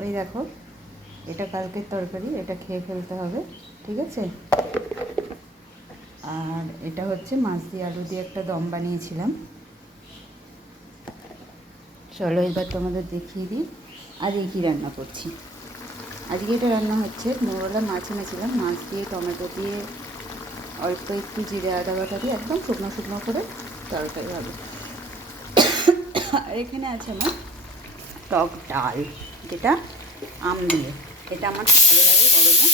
ওই দেখো, এটা কালকের তরকারি, এটা খেয়ে ফেলতে হবে, ঠিক আছে। আর এটা হচ্ছে মাছ দিয়ে আলু দিয়ে একটা দম বানিয়েছিলাম। চলো এবার তোমাদের দেখিয়ে দিই আজকে কী রান্না করছি। আজকে এটা রান্না হচ্ছে, মোরলা মাছ এনেছিলাম, মাছ দিয়ে টমেটো দিয়ে অল্প একটু জিরে আদা বাটা দিয়ে একদম শুকনো শুকনো করে তরকারি হবে। আর এখানে আছে আমার টক ডাল, যেটা আম দিয়ে, এটা আমার ভালো লাগে গরমে।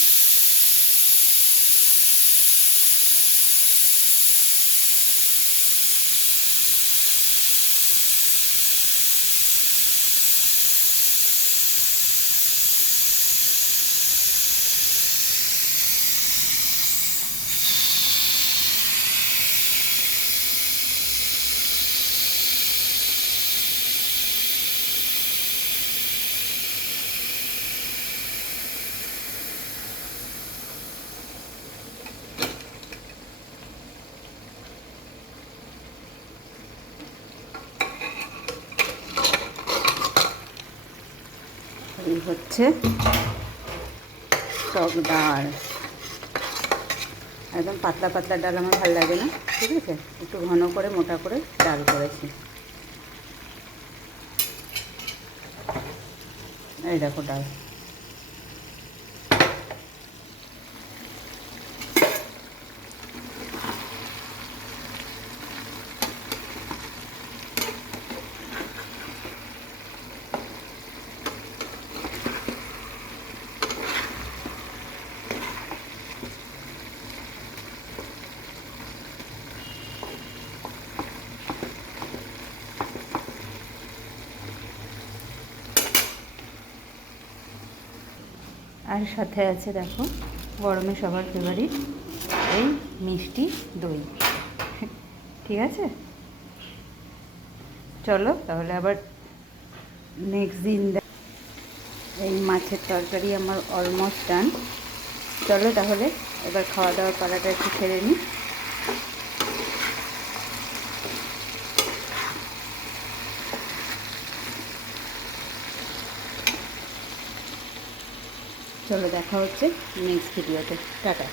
এই হচ্ছে টক ডাল, একদম পাতলা পাতলা ডাল আমার ভালো লাগে না, ঠিক আছে, একটু ঘন করে মোটা করে ডাল করেছি। এই দেখো ডাল। আর সাথে আছে দেখো গরমে সবার ফেভারিট এই মিষ্টি দই, ঠিক আছে। চলো তাহলে আবার নেক্সট দিন। এই মাছের তরকারি আমার অলমোস্ট ডান। চলো তাহলে এবার খাওয়া দাওয়ার পালাটা একটু ছেড়ে নিই। চলো দেখা হচ্ছে নেক্সট ভিডিওতে, টাটা।